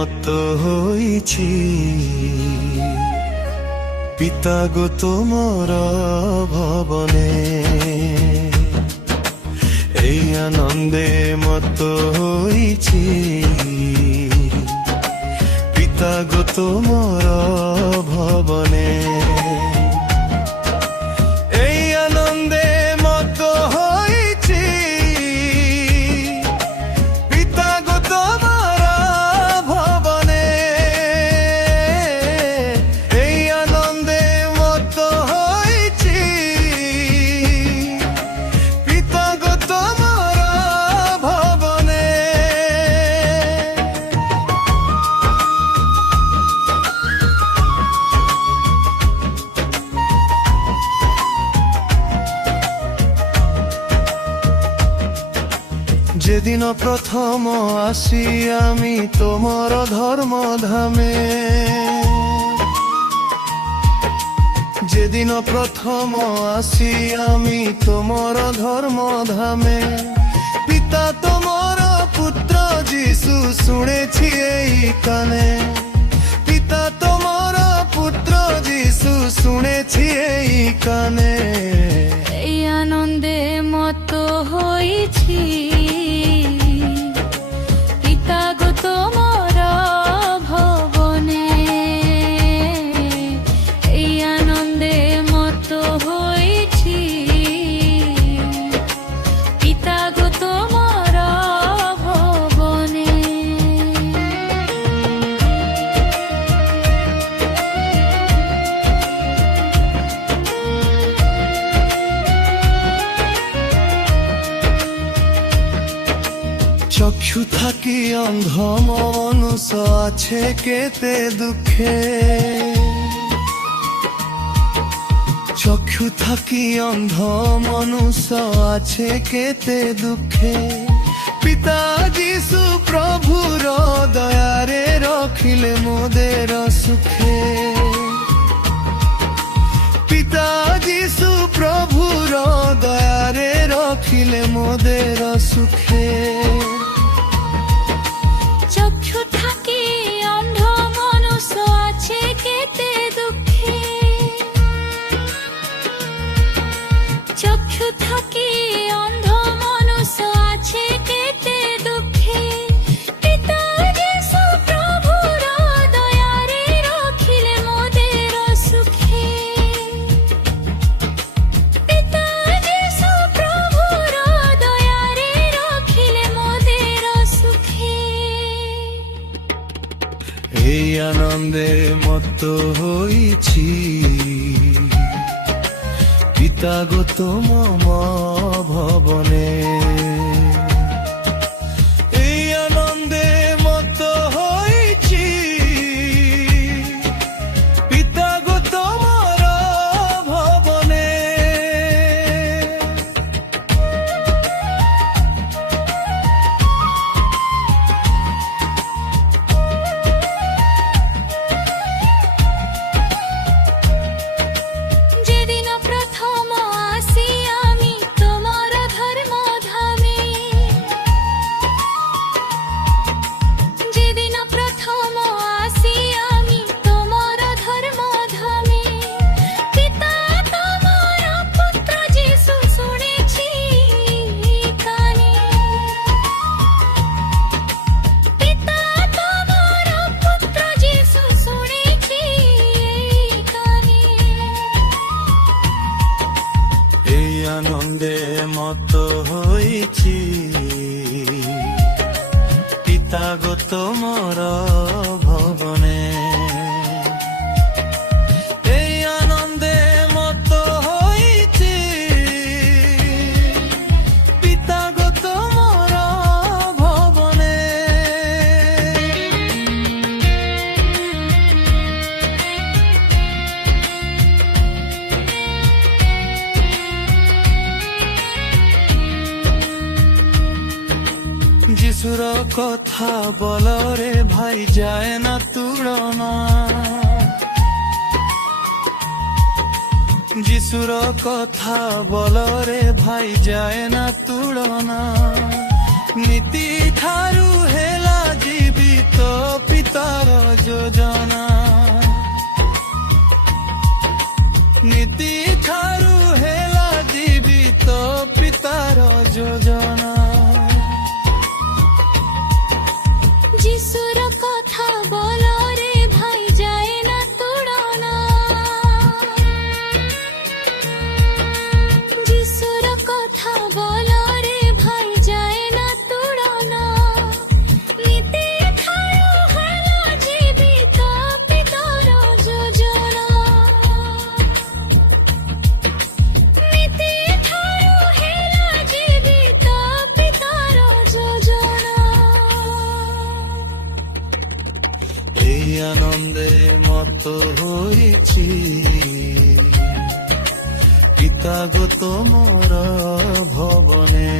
মত হইছি পিতা গো তোমর ভবনে, এই আনন্দে মত হইছি পিতা গো তোমর ভবনে। এই আনন্দে মত হইছি পিতা গো তোমর ভবনে, এই আনন্দে মত হইছি পিতা গো তোমর ভবনে। যেদিন প্রথম আসি আমি তোমার ধর্ম ধামে, যেদিন প্রথম আসি আমি তোমার ধর্ম ধামে, পিতা তোমার পুত্র যিশু শুনেছি এই কানে, পিতা তোমার পুত্র যিশু শুনেছি এই কানে। এই আনন্দে মত হইছি পিতা গো তোমর ভবনে, এই আনন্দে মত হইছি পিতা গো তোমর ভবনে। চক্ষু থাকি অন্ধ মনুষ আছে কেতে দুঃখে, চক্ষু থাকি অন্ধ মনুষ আছে কেতে দুঃখে, পিতা যিশু প্রভুর দয়ারে রখিলে মোদের সুখে, পিতা যিশু প্রভুর দয়ারে রখিলে মোদের সুখে। চক্ষু থাকি অন্ধ মনুষ আছে কেতে দুঃখে, চক্ষু থাকি অন্ধ মনুষ আছে কেতে দুঃখে, পিতা যিশু প্রভুর দয়ারে রখিলে মোদের সুখে, পিতা যিশু প্রভুর দয়ারে রখিলে মোদের সুখে। এই আনন্দে মত হইছি পিতা গো তোমর ভবনে, এই আনন্দে মত হইছি পিতা গো তোমর ভবনে। যেদিন প্রথম আসি আমি তোমার ধর্ম ধামে, যেদিন প্রথম আসি আমি তোমার ধর্ম ধামে, পিতা তোমার পুত্র যিশু শুনেছি কানে, পিতা তোমার পুত্র যিশু শুনেছি কানে। এই আনন্দে মত হইছি পিতা গো তোমর ভবনে, এই আনন্দে মত হইছি পিতা গো তোমর ভবনে। যিশুর কথা বলরে ভাই যায় না তুলনা, যিশুর কথা বলরে ভাই যায় না তুলনা, নীতি ঠারু হেলা জীবিত পিতা পিতার যোজনা নীতি ଠାରୁ ହେଲା ଜୀବିତ ପିତାର ଯୋଜନା যিশুর কথা বলো রে ভাই যায় না তুলনা যিশুর কথা বলো রে ভাই যায় না তুলনা নীতি ঠাৰু হলো জীবিত পিতার যোজনা নীতি ঠাৰু হলো জীবিত পিতার যোজনা এই আনন্দে মত হয়েছি পিতা গো তোমার ভবনে